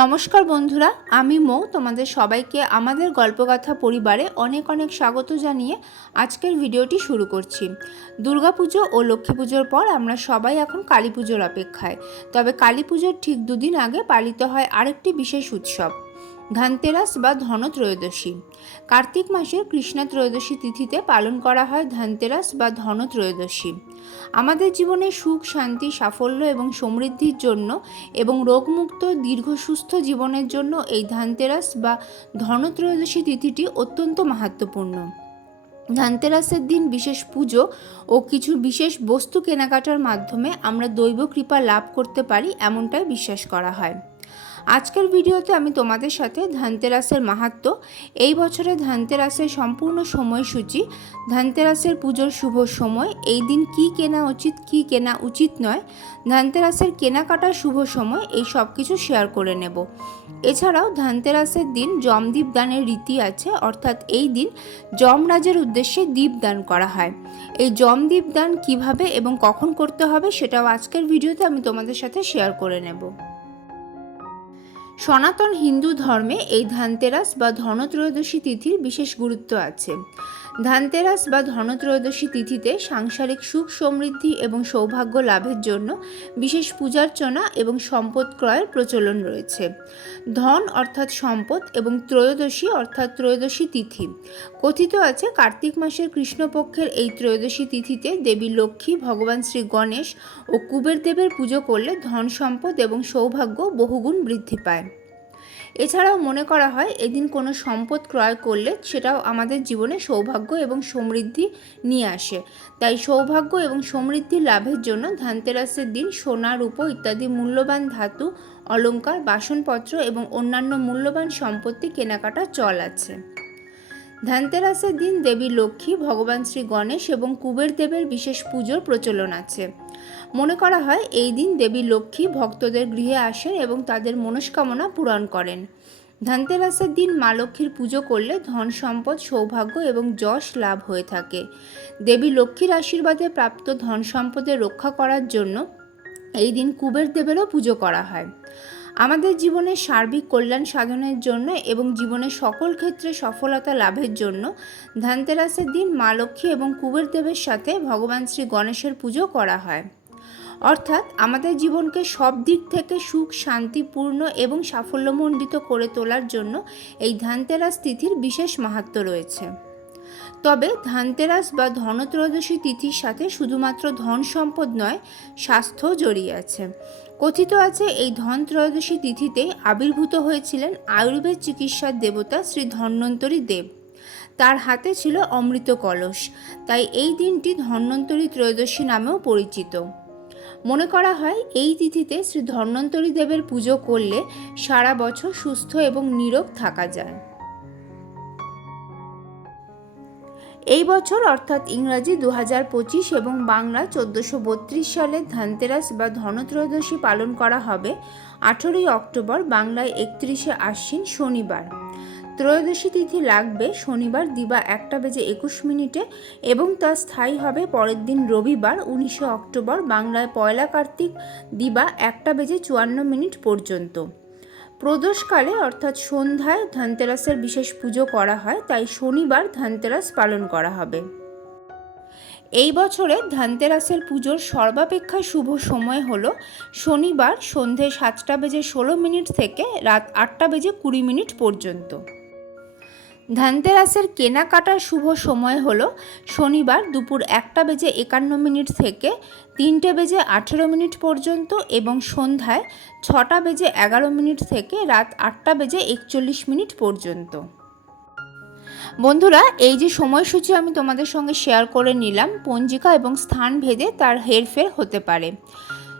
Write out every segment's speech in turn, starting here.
নমস্কার বন্ধুরা, আমি মৌ। তোমাদের সবাইকে আমাদের গল্পকথা পরিবারে অনেক অনেক স্বাগত জানিয়ে আজকের ভিডিওটি শুরু করছি। দুর্গাপুজো ও লক্ষ্মী পুজোর পর আমরা সবাই এখন কালী পুজোর অপেক্ষায়। তবে কালী পুজোর ঠিক দুদিন আগে পালিত হয় আরেকটি বিশেষ উৎসব। ধানতেরাস বা ধনত্রয়োদশী। কার্তিক মাসের কৃষ্ণা ত্রয়োদশী তিথিতে পালন করা হয় ধানতেরাস বা ধনত্রয়োদশী। আমাদের জীবনে সুখ, শান্তি, সাফল্য এবং সমৃদ্ধির জন্য এবং রোগমুক্ত দীর্ঘ সুস্থ জীবনের জন্য এই ধানতেরাস বা ধনত্রয়োদশী তিথিটি অত্যন্ত মাহাত্মপূর্ণ। ধানতেরাসের দিন বিশেষ পুজো ও কিছু বিশেষ বস্তু কেনাকাটার মাধ্যমে আমরা দৈব কৃপা লাভ করতে পারি এমনটাই বিশ্বাস করা হয়। আজকের ভিডিওতে আমি তোমাদের সাথে ধানতেরাসের মাহাত্ম, এই বছরে ধানতেরাসের সম্পূর্ণ সময়সূচি, ধানতেরাসের পুজোর শুভ সময়, এই দিন কি কেনা উচিত, কি কেনা উচিত নয়, ধানতেরাসের কেনাকাটার শুভ সময়, এই সব কিছু শেয়ার করে নেব। এছাড়াও ধানতেরাসের দিন জমদীপ দানের রীতি আছে, অর্থাৎ এই দিন যমরাজের উদ্দেশ্যে দীপ দান করা হয়। এই জমদীপ দান কীভাবে এবং কখন করতে হবে সেটাও আজকের ভিডিওতে আমি তোমাদের সাথে শেয়ার করে নেব। সনাতন হিন্দু ধর্মে এই ধানতেরাস বা ধনত্রয়োদশী তিথির বিশেষ গুরুত্ব আছে। ধানতেরাস বা ধনত্রয়োদশী তিথিতে সাংসারিক সুখ সমৃদ্ধি এবং সৌভাগ্য লাভের জন্য বিশেষ পূজার্চনা এবং সম্পদ ক্রয়ের প্রচলন রয়েছে। ধন অর্থাৎ সম্পদ এবং ত্রয়োদশী অর্থাৎ ত্রয়োদশী তিথি। কথিত আছে, কার্তিক মাসের কৃষ্ণপক্ষের এই ত্রয়োদশী তিথিতে দেবী লক্ষ্মী, ভগবান শ্রী গণেশ ও কুবের দেবের পুজো করলে ধন সম্পদ এবং সৌভাগ্য বহুগুণ বৃদ্ধি পায়। এছাড়াও মনে করা হয় এদিন কোনো সম্পদ ক্রয় করলে সেটাও আমাদের জীবনে সৌভাগ্য এবং সমৃদ্ধি নিয়ে আসে। তাই সৌভাগ্য এবং সমৃদ্ধি লাভের জন্য ধানতেরাসের দিন সোনা, রূপো ইত্যাদি মূল্যবান ধাতু অলঙ্কার বাসনপত্র এবং অন্যান্য মূল্যবান সম্পত্তি কেনাকাটা চল আছে। ধানতেরাসের দিন দেবী লক্ষ্মী, ভগবান শ্রী গণেশ এবং কুবের দেবের বিশেষ পুজোর প্রচলন আছে। মনে করা হয়, এই দিন দেবী লক্ষ্মী ভক্তদের গৃহে আসেন এবং তাদের মনস্কামনা পূরণ করেন। ধানতেরাসের দিন মা লক্ষ্মীর পুজো করলে ধন সম্পদ, সৌভাগ্য এবং যশ লাভ হয়ে থাকে। দেবী লক্ষ্মীর আশীর্বাদে প্রাপ্ত ধন সম্পদের রক্ষা করার জন্য এই দিন কুবের দেবেরও পুজো করা হয়। আমাদের জীবনের সার্বিক কল্যাণ সাধনের জন্য এবং জীবনের সকল ক্ষেত্রে সফলতা লাভের জন্য ধানতেরাসের দিন মা লক্ষ্মী এবং কুবের দেবের সাথে ভগবান শ্রী গণেশের পুজো করা হয়। অর্থাৎ আমাদের জীবনকে সব দিক থেকে সুখ শান্তিপূর্ণ এবং সাফল্যমণ্ডিত করে তোলার জন্য এই ধানতেরাস তিথির বিশেষ মাহাত্ম রয়েছে। তবে ধানতেরাস বা ধনত্রয়োদশী তিথির সাথে শুধুমাত্র ধন সম্পদ নয় স্বাস্থ্য জড়িয়ে আছে। কথিত আছে এই ধন ত্রয়োদশী তিথিতে আবির্ভূত হয়েছিলেন আয়ুর্বেদ চিকিৎসার দেবতা শ্রী ধন্বন্তরী দেব। তার হাতে ছিল অমৃত কলস। তাই এই দিনটি ধন্বন্তরী ত্রয়োদশী নামেও পরিচিত। মনে করা হয় এই তিথিতে শ্রী ধন্বন্তরী দেবের পুজো করলে সারা বছর সুস্থ এবং নীরব থাকা যায়। এই বছর অর্থাৎ ইংরাজি দু পঁচিশ এবং বাংলা চোদ্দোশো বত্রিশ সালে ধানতেরাস বা ধনত্রয়োদশী পালন করা হবে। আঠেরোই অক্টোবর বাংলায় একত্রিশে আশ্বিন শনিবার। ত্রয়োদশী তিথি লাগবে শনিবার দিবা একটা বেজে একুশ মিনিটে এবং তা স্থায়ী হবে পরের দিন রবিবার উনিশে অক্টোবর বাংলায় পয়লা কার্তিক দিবা একটা বেজে চুয়ান্ন মিনিট পর্যন্ত। প্রদোষকালে অর্থাৎ সন্ধ্যায় ধনতেরাসের বিশেষ পুজো করা হয়, তাই শনিবার ধনতেরাস পালন করা হবে। এই বছরে ধনতেরাসের পুজোর সর্বাপেক্ষা শুভ সময় হল শনিবার সন্ধে সাতটা বেজে ষোলো মিনিট থেকে রাত আটটা বেজে কুড়ি মিনিট পর্যন্ত। ধানতেরাসের কেনাকাটার শুভ সময় হল শনিবার দুপুর একটা বেজে একান্ন মিনিট থেকে তিনটে বেজে আঠেরো মিনিট পর্যন্ত এবং সন্ধ্যায় ছটা বেজে এগারো মিনিট থেকে রাত আটটা বেজে একচল্লিশ মিনিট পর্যন্ত। বন্ধুরা, এই যে সময়সূচি আমি তোমাদের সঙ্গে শেয়ার করে নিলাম, পঞ্জিকা এবং স্থান ভেদে তার হেরফের হতে পারে।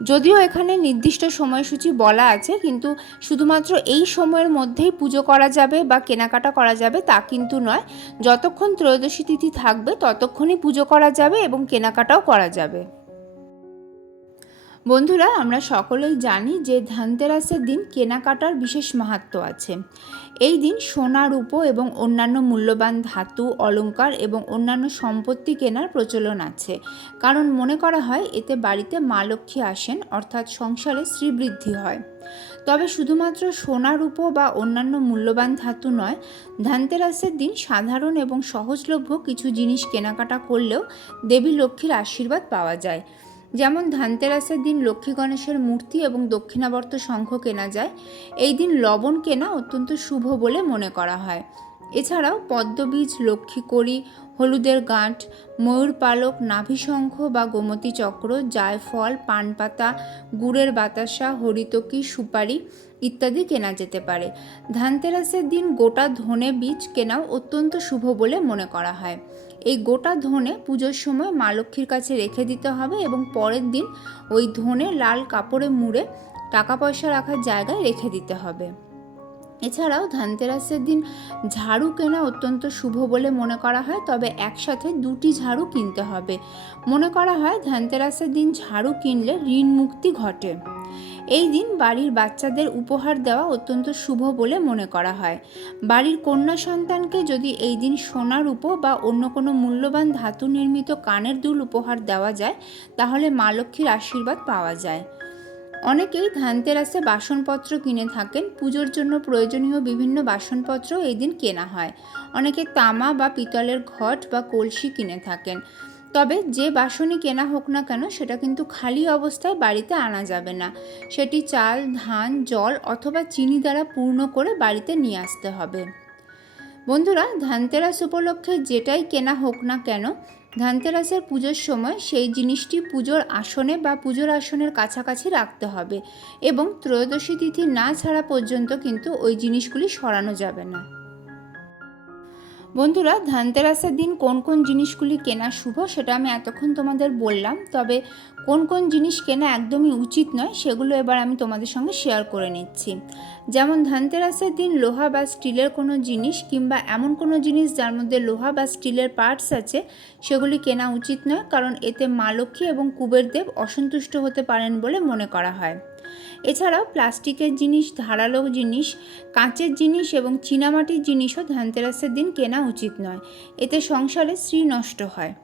যদিও এখানে নির্দিষ্ট সময়সূচি বলা আছে, কিন্তু শুধুমাত্র এই সময়ের মধ্যেই পুজো করা যাবে বা কেনাকাটা করা যাবে তা কিন্তু নয়। যতক্ষণ ত্রয়োদশী তিথি থাকবে, ততক্ষণই পুজো করা যাবে এবং কেনাকাটাও করা যাবে। বন্ধুরা, আমরা সকলেই জানি যে ধানতেরাসের দিন কেনাকাটার বিশেষ মাহাত্ম আছে। এই দিন সোনা, রূপো এবং অন্যান্য মূল্যবান ধাতু, অলংকার এবং অন্যান্য সম্পত্তি কেনার প্রচলন আছে। কারণ মনে করা হয়, এতে বাড়িতে মা লক্ষ্মী আসেন, অর্থাৎ সংসারে শ্রীবৃদ্ধি হয়। তবে শুধুমাত্র সোনা, রূপো বা অন্যান্য মূল্যবান ধাতু নয়, ধানতেরাসের দিন সাধারণ এবং সহজলভ্য কিছু জিনিস কেনাকাটা করলেও দেবী লক্ষ্মীর আশীর্বাদ পাওয়া যায়। যেমন ধানতেরাসের দিন লক্ষ্মী গণেশের মূর্তি এবং দক্ষিণাবর্ত শঙ্খ কেনা যায়, এই দিন লবণ কেনা অত্যন্ত শুভ বলে মনে করা হয়। এছাড়াও পদ্মবীজ লক্ষ্মীকড়ি হলুদের গাঁট, ময়ূর পালক নাভিশঙ্খ বা গোমতী চক্র, জায়ফল, পানপাতা, গুড়ের বাতাসা, হরিতকি, সুপারি ইত্যাদি কেনা যেতে পারে। ধানতেরাসের দিন গোটা ধনে বীজ কেনাও অত্যন্ত শুভ বলে মনে করা হয়। এই গোটা ধনে পুজোর সময় মা লক্ষ্মীর কাছে রেখে দিতে হবে এবং পরের দিন ওই ধনে লাল কাপড়ে মুড়ে টাকা পয়সা রাখার জায়গায় রেখে দিতে হবে। এছাড়াও ধানতেরাসের দিন ঝাড়ু কেনা অত্যন্ত শুভ বলে মনে করা হয়, তবে একসাথে দুটি ঝাড়ু কিনতে হবে। মনে করা হয় ধানতেরাসের দিন ঝাড়ু কিনলে ঋণ মুক্তি ঘটে। এই দিন বাড়ির বাচ্চাদের উপহার দেওয়া অত্যন্ত শুভ বলে মনে করা হয়। বাড়ির কন্যা সন্তানকে যদি এই দিন সোনার উপ বা অন্য কোনো মূল্যবান ধাতু নির্মিত কানের দুল উপহার দেওয়া যায়, তাহলে মা লক্ষ্মীর আশীর্বাদ পাওয়া যায়। অনেকেই ধানতেরাসে বাসনপত্র কিনে থাকেন। পুজোর জন্য প্রয়োজনীয় বিভিন্ন বাসনপত্র এই দিন কেনা হয়। অনেকে তামা বা পিতলের ঘট বা কলসি কিনে থাকেন। তবে যে বাসনই কেনা হোক না কেন, সেটা কিন্তু খালি অবস্থায় বাড়িতে আনা যাবে না। সেটি চাল, ধান, জল অথবা চিনি দ্বারা পূর্ণ করে বাড়িতে নিয়ে আসতে হবে। বন্ধুরা, ধানতেরাস উপলক্ষে যেটাই কেনা হোক না কেন ধানতেরাসের পুজোর সময় সেই জিনিসটি পুজোর আসনে বা পুজোর আসনের কাছাকাছি রাখতে হবে এবং ত্রয়োদশী তিথি না ছাড়া পর্যন্ত কিন্তু ওই জিনিসগুলি সরানো যাবে না। বন্ধুরা, ধানতেরাসের দিন কোন কোন জিনিসগুলি কেনা শুভ সেটা আমি এতক্ষণ তোমাদের বললাম, তবে কোন কোন জিনিস কেনা একদমই উচিত নয়, সেগুলো এবার আমি তোমাদের সঙ্গে শেয়ার করে নিচ্ছি। যেমন ধানতেরাসের দিন লোহা বা স্টিলের কোনো জিনিস কিংবা এমন কোনো জিনিস যার মধ্যে লোহা বা স্টিলের পার্টস আছে, সেগুলি কেনা উচিত নয়, কারণ এতে মা লক্ষ্মী এবং কুবেরদেব অসন্তুষ্ট হতে পারেন বলে মনে করা হয়। এছাড়াও প্লাস্টিকের জিনিস, ধারালো জিনিস, কাঁচের জিনিস এবং চীনামাটির জিনিসও ধানতেরাসের দিন কেনা উচিত নয়। এতে সংসারে শ্রী নষ্ট হয়।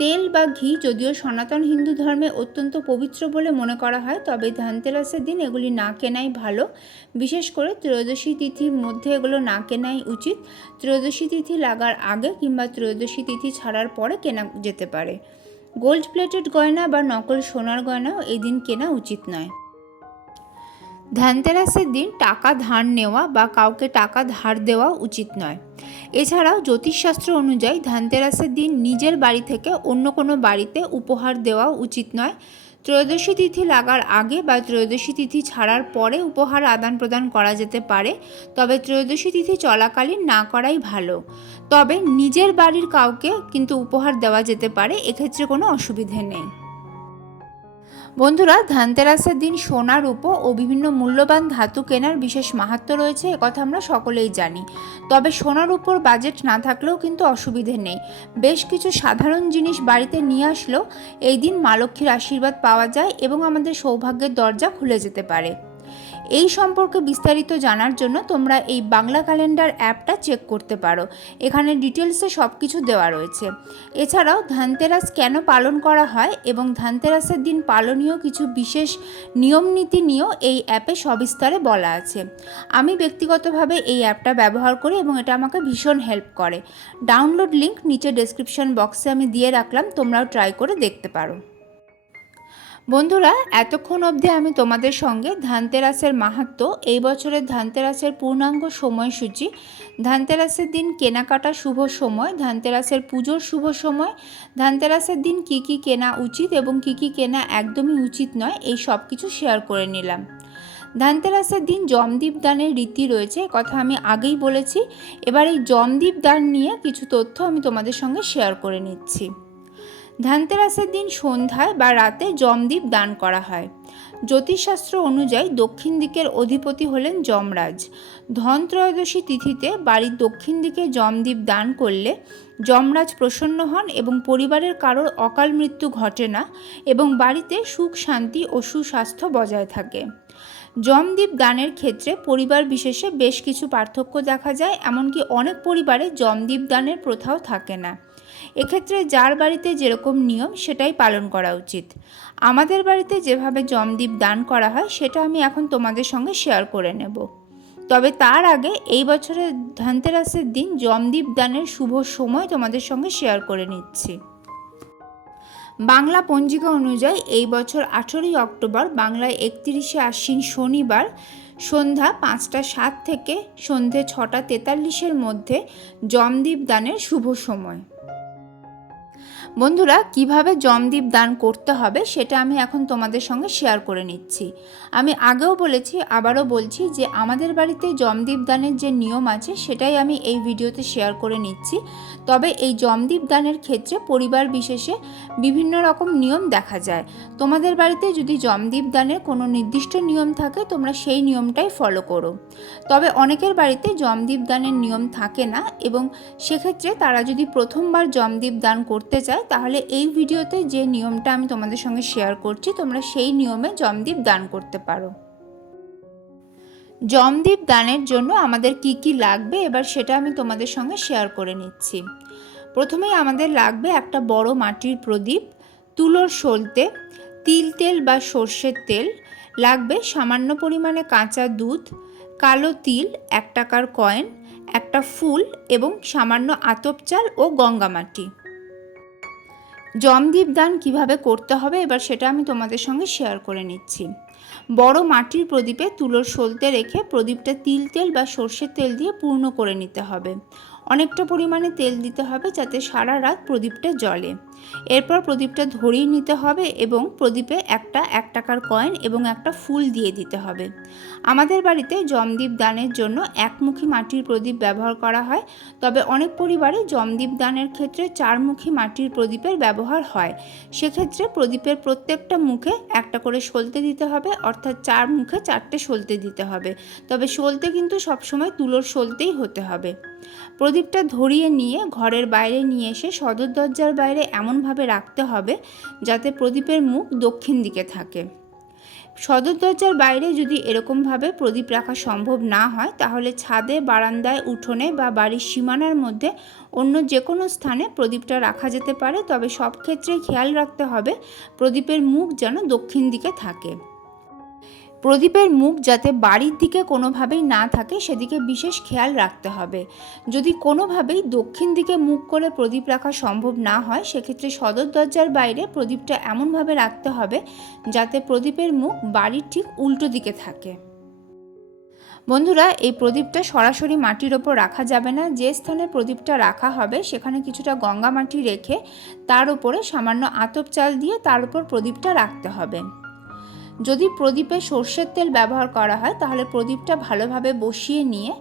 তেল বা ঘি যদিও সনাতন হিন্দু ধর্মে অত্যন্ত পবিত্র বলে মনে করা হয়, তবে ধানতেরাসের দিন এগুলি না কেনাই ভালো। বিশেষ করে ত্রয়োদশী তিথির মধ্যে এগুলো না কেনাই উচিত। ত্রয়োদশী তিথি লাগার আগে কিংবা ত্রয়োদশী তিথি ছাড়ার পরে কেনা যেতে পারে। গোল্ড প্লেটেড গয়না বা নকল সোনার গয়নাও এদিন দিন কেনা উচিত নয়। ধানতেরাসের দিন টাকা ধার নেওয়া বা কাউকে টাকা ধার দেওয়া উচিত নয়। এছাড়াও জ্যোতিষশাস্ত্র অনুযায়ী ধানতেরাসের দিন নিজের বাড়ি থেকে অন্য কোনো বাড়িতে উপহার দেওয়া উচিত নয়। ত্রয়োদশী তিথি লাগার আগে বা ত্রয়োদশী তিথি ছাড়ার পরে উপহার আদান প্রদান করা যেতে পারে, তবে ত্রয়োদশী তিথি চলাকালীন না করাই ভালো। তবে নিজের বাড়ির কাউকে কিন্তু উপহার দেওয়া যেতে পারে, এক্ষেত্রে কোনো অসুবিধে নেই। বন্ধুরা, ধানতেরাসের দিন সোনা, রূপো ও বিভিন্ন মূল্যবান ধাতু কেনার বিশেষ মাহাত্ম রয়েছে একথা আমরা সকলেই জানি। তবে সোনার উপর বাজেট না থাকলেও কিন্তু অসুবিধে নেই। বেশ কিছু সাধারণ জিনিস বাড়িতে নিয়ে আসলেও এই দিন মা লক্ষ্মীর আশীর্বাদ পাওয়া যায় এবং আমাদের সৌভাগ্যের দরজা খুলে যেতে পারে। এই সম্পর্কে বিস্তারিত জানার জন্য তোমরা এই বাংলা ক্যালেন্ডার অ্যাপটা চেক করতে পারো। এখানে ডিটেলসে সব কিছু দেওয়া রয়েছে। এছাড়াও ধানতেরাস কেন পালন করা হয় এবং ধানতেরাসের দিন পালনীয় কিছু বিশেষ নিয়ম নীতি নিয়েও এই অ্যাপে সবিস্তারে বলা আছে। আমি ব্যক্তিগতভাবে এই অ্যাপটা ব্যবহার করি এবং এটা আমাকে ভীষণ হেল্প করে। ডাউনলোড লিঙ্ক নিচে ডেসক্রিপশন বক্সে আমি দিয়ে রাখলাম, তোমরাও ট্রাই করে দেখতে পারো। বন্ধুরা, এতক্ষণ অবধি আমি তোমাদের সঙ্গে ধানতেরাসের মাহাত্ম এই বছরের ধানতেরাসের পূর্ণাঙ্গ সময়সূচি, ধানতেরাসের দিন কেনাকাটা শুভ সময়, ধানতেরাসের পুজোর শুভ সময়, ধানতেরাসের দিন কি কি কেনা উচিত এবং কি কি কেনা একদমই উচিত নয়, এই সব কিছু শেয়ার করে নিলাম। ধানতেরাসের দিন জমদীপ দানের রীতি রয়েছে কথা আমি আগেই বলেছি। এবার এই জমদীপ দান নিয়ে কিছু তথ্য আমি তোমাদের সঙ্গে শেয়ার করে নিচ্ছি। ধানতেরাসের দিন সন্ধ্যায় বা রাতে জমদ্বীপ দান করা হয়। জ্যোতিষশাস্ত্র অনুযায়ী দক্ষিণ দিকের অধিপতি হলেন যমরাজ। ধন ত্রয়োদশী তিথিতে বাড়ির দক্ষিণ দিকে জমদ্বীপ দান করলে যমরাজ প্রসন্ন হন এবং পরিবারের কারোর অকাল মৃত্যু ঘটে না এবং বাড়িতে সুখ, শান্তি ও সুস্বাস্থ্য বজায় থাকে। জমদ্বীপ দানের ক্ষেত্রে পরিবার বিশেষে বেশ কিছু পার্থক্য দেখা যায়, এমনকি অনেক পরিবারে জমদ্বীপ দানের প্রথাও থাকে না। এক্ষেত্রে যার বাড়িতে যেরকম নিয়ম, সেটাই পালন করা উচিত। আমাদের বাড়িতে যেভাবে জমদ্বীপ দান করা হয়, সেটা আমি এখন তোমাদের সঙ্গে শেয়ার করে নেব। তবে তার আগে এই বছরের ধনতেরাসের দিন জমদ্বীপ দানের শুভ সময় তোমাদের সঙ্গে শেয়ার করে নিচ্ছি। বাংলা পঞ্জিকা অনুযায়ী এই বছর আঠেরোই অক্টোবর, বাংলায় একত্রিশে আশ্বিন শনিবার সন্ধ্যা পাঁচটা সাত থেকে সন্ধে ছটা তেতাল্লিশের মধ্যে জমদ্বীপ দানের শুভ সময়। বন্ধুরা, কীভাবে জমদ্বীপ দান করতে হবে সেটা আমি এখন তোমাদের সঙ্গে শেয়ার করে নিচ্ছি। আমি আগেও বলেছি, আবারও বলছি যে আমাদের বাড়িতে জমদ্বীপ দানের যে নিয়ম আছে সেটাই আমি এই ভিডিওতে শেয়ার করে নিচ্ছি। তবে এই জমদ্বীপ দানের ক্ষেত্রে পরিবার বিশেষে বিভিন্ন রকম নিয়ম দেখা যায়। তোমাদের বাড়িতে যদি জমদ্বীপ দানের কোনো নির্দিষ্ট নিয়ম থাকে, তোমরা সেই নিয়মটাই ফলো করো। তবে অনেকের বাড়িতে জমদ্বীপ দানের নিয়ম থাকে না এবং সেক্ষেত্রে তারা যদি প্রথমবার জমদ্বীপ দান করতে চায় তাহলে এই ভিডিওতে যে নিয়মটা আমি তোমাদের সঙ্গে শেয়ার করছি, তোমরা সেই নিয়মে জমদ্বীপ দান করতে পারো। জমদ্বীপ দানের জন্য আমাদের কি কি লাগবে, এবার সেটা আমি তোমাদের সঙ্গে শেয়ার করে নিচ্ছি। প্রথমেই আমাদের লাগবে একটা বড় মাটির প্রদীপ, তুলোর সলতে তিল তেল বা সর্ষের তেল, লাগবে সামান্য পরিমাণে কাঁচা দুধ, কালো তিল, এক টাকার কয়েন একটা ফুল এবং সামান্য আতপ চাল ও গঙ্গামাটি জমদীপ দান কীভাবে করতে হবে, এবার সেটা আমি তোমাদের সঙ্গে শেয়ার করে নিচ্ছি। বড় মাটির প্রদীপে তুলোর সলতে রেখে প্রদীপটা তিল তেল বা সর্ষের তেল দিয়ে পূর্ণ করে নিতে হবে। অনেকটা পরিমাণে তেল দিতে হবে যাতে সারা রাত প্রদীপটা জ্বলে। এরপর প্রদীপটা ধরিয়ে নিতে হবে এবং প্রদীপে একটা এক টাকার কয়েন এবং একটা ফুল দিয়ে দিতে হবে। আমাদের বাড়িতে জমদীপ দানের জন্য একমুখী মাটির প্রদীপ ব্যবহার করা হয়, তবে অনেক পরিবারে জমদীপ দানের ক্ষেত্রে চারমুখী মাটির প্রদীপের ব্যবহার হয়। সেক্ষেত্রে প্রদীপের প্রত্যেকটা মুখে একটা করে সলতে দিতে হবে, অর্থাৎ চার মুখে চারটে সলতে দিতে হবে। তবে সলতে কিন্তু সবসময় তুলোর সলতেই হতে হবে। প্রদীপটা ধরিয়ে নিয়ে ঘরের বাইরে নিয়ে এসে সদর দরজার বাইরে এমনভাবে রাখতে হবে যাতে প্রদীপের মুখ দক্ষিণ দিকে থাকে। সদর দরজার বাইরে যদি এরকমভাবে প্রদীপ রাখা সম্ভব না হয়, তাহলে ছাদে, বারান্দায়, উঠোনে বা বাড়ির সীমানার মধ্যে অন্য যে কোনো স্থানে প্রদীপটা রাখা যেতে পারে। তবে সব ক্ষেত্রে খেয়াল রাখতে হবে প্রদীপের মুখ যেন দক্ষিণ দিকে থাকে। প্রদীপের মুখ যাতে বাড়ির দিকে কোনোভাবেই না থাকে, সেদিকে বিশেষ খেয়াল রাখতে হবে। যদি কোনোভাবেই দক্ষিণ দিকে মুখ করে প্রদীপ রাখা সম্ভব না হয়, সেক্ষেত্রে সদর দরজার বাইরে প্রদীপটা এমনভাবে রাখতে হবে যাতে প্রদীপের মুখ বাড়ির ঠিক উল্টো দিকে থাকে। বন্ধুরা, এই প্রদীপটা সরাসরি মাটির ওপর রাখা যাবে না। যে স্থানে প্রদীপটা রাখা হবে, সেখানে কিছুটা গঙ্গা মাটি রেখে তার উপরে সামান্য আতপ চাল দিয়ে তার উপর প্রদীপটা রাখতে হবে। যদি প্রদীপে সর্ষের তেল ব্যবহার করা হয়, তাহলে প্রদীপটা ভালোভাবে বসিয়ে নিয়ে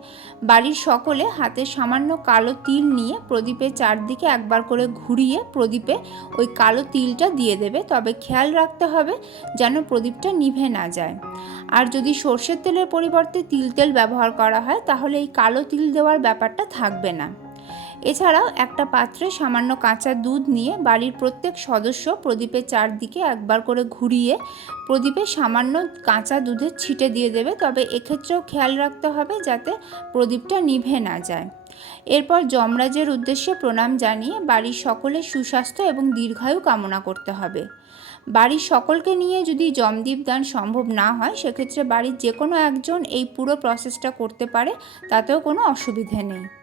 বাড়ির সকলে হাতে সামান্য কালো তিল নিয়ে প্রদীপের চারদিকে একবার করে ঘুরিয়ে প্রদীপে ওই কালো তিলটা দিয়ে দেবে। তবে খেয়াল রাখতে হবে যেন প্রদীপটা নিভে না যায়। আর যদি সর্ষের তেলের পরিবর্তে তিল তেল ব্যবহার করা হয়, তাহলে এই কালো তিল দেওয়ার ব্যাপারটা থাকবে না। এছাড়াও একটা পাত্রে সামান্য কাঁচা দুধ নিয়ে বাড়ির প্রত্যেক সদস্য প্রদীপের চারদিকে একবার করে ঘুরিয়ে প্রদীপে সামান্য কাঁচা দুধের ছিটে দিয়ে দেবে। তবে এক্ষেত্রেও খেয়াল রাখতে হবে যাতে প্রদীপটা নিভে না যায়। এরপর যমরাজের উদ্দেশ্যে প্রণাম জানিয়ে বাড়ির সকলের সুস্বাস্থ্য এবং দীর্ঘায়ু কামনা করতে হবে। বাড়ির সকলকে নিয়ে যদি জমদীপ দান সম্ভব না হয়, সেক্ষেত্রে বাড়ির যে কোনো একজন এই পুরো প্রসেসটা করতে পারে, তাতেও কোনো অসুবিধে নেই।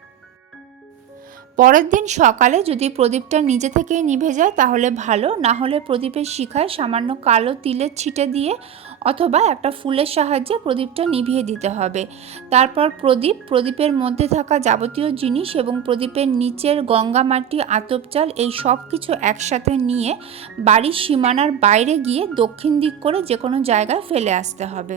পরের দিন সকালে যদি প্রদীপটা নিজে থেকেই নিভে যায়, তাহলে ভালো। না হলে প্রদীপের শিখায় সামান্য কালো তিলের ছিটে দিয়ে অথবা একটা ফুলের সাহায্যে প্রদীপটা নিভিয়ে দিতে হবে। তারপর প্রদীপ, প্রদীপের মধ্যে থাকা যাবতীয় জিনিস এবং প্রদীপের নিচের গঙ্গা মাটি, আতপ চাল এই সব কিছু একসাথে নিয়ে বাড়ির সীমানার বাইরে গিয়ে দক্ষিণ দিক করে যে কোনো জায়গায় ফেলে আসতে হবে।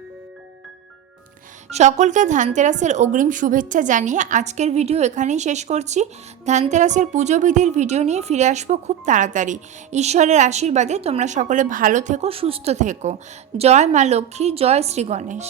সকলকে ধানতেরাসের অগ্রিম শুভেচ্ছা জানিয়ে আজকের ভিডিও এখানেই শেষ করছি। ধানতেরাসের পুজো বিধির ভিডিও নিয়ে ফিরে আসব খুব তাড়াতাড়ি। ঈশ্বরের আশীর্বাদে তোমরা সকলে ভালো থেকো, সুস্থ থেকো। জয় মা লক্ষ্মী, জয় শ্রী গণেশ।